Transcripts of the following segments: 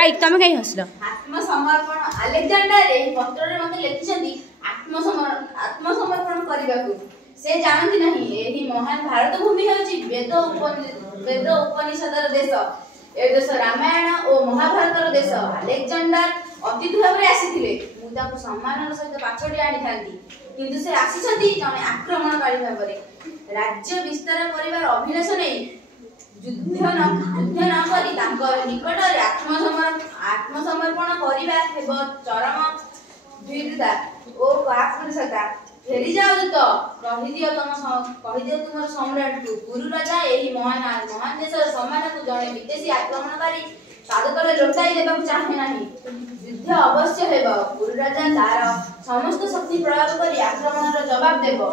आई तुम कहीं हसल आत्मसमर्पण अलेक्जेंडर एही पत्ररे मते लिखिसंदी आत्मसमर्पण करबाकू से जानती नहीं एही महान भारत भूमि होची वेद उपनिषदर देश ए देश रामायण और महाभारतर देश अलेक्जेंडर अतिथि भाव आसीथिले मु ताको सम्मानर सहित पाछडी आनी थांती किंतु से आसीछंती जने आक्रमणकारी भाबरे राज्य विस्तार करिवार अभिलाष नै युद्ध न करी तांकर निकटरे आत्मसमर्पण करिबा हेब चरम वीरता ओ आत्मनिष्ठता फेरी जाओ तो कहि दियो तुमर सम्राट को गुरु राजा एही महान देशर सम्मान को जने विदेशी आक्रमणकारी सादतले लुटाई देबाक चाहे नाही युद्ध अवश्य हेब गुरु राजा तार समस्त शक्ति प्रयोग करी आक्रमणर जवाब देबो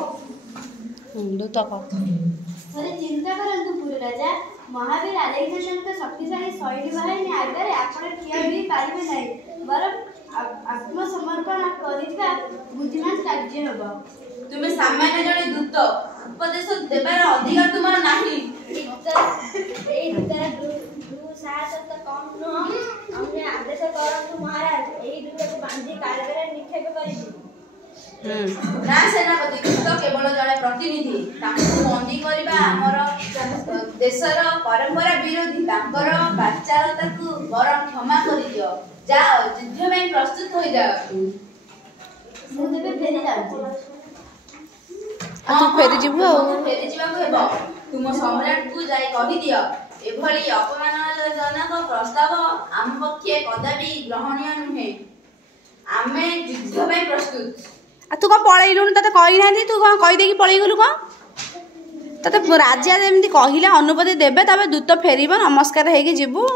दूतक थोड़े चिंता करंतु गुरु राजा महावीर अलेक्जेंडर शक्तिशाली सैन्य बाहिनी आगे आपण ठिया भी पारिबे नाही बरं आत्मसमर्पण करिबा बुद्धिमान कार्य हबो तुमे सामान्य जने दूत उपदेश देबार अधिकार तुमर नाही ए दूत साहस तो कम न हमने आदेश करंतु महाराज एही दूत को बांधी कारागार निक्षेप करिबी ना सेनापति दूत केवल जने प्रतिनिधि तांको बंदी करबा हमर देशर परंपरा विरोधी तांकर बाचारता को बरं क्षमा करि दियो जाओ युद्ध में प्रस्तुत हो जाओ मुझे पे फेरी जाऊ तू फेरी जीवो फेरी जीवा को हेबो तुम सम्राट को जाई कहि दियो एभली अपमानजनक प्रस्ताव आम पक्षे कदापि ग्रहणीय नुहे आमे युद्ध में प्रस्तुत आ तू कौन पलैलु तते कही ना तू कौन कही देकी पलै गलु कौन तते राजा जेमती कहला अनुमति देबे तबे दूत फेरिबो नमस्कार हेकी जीवु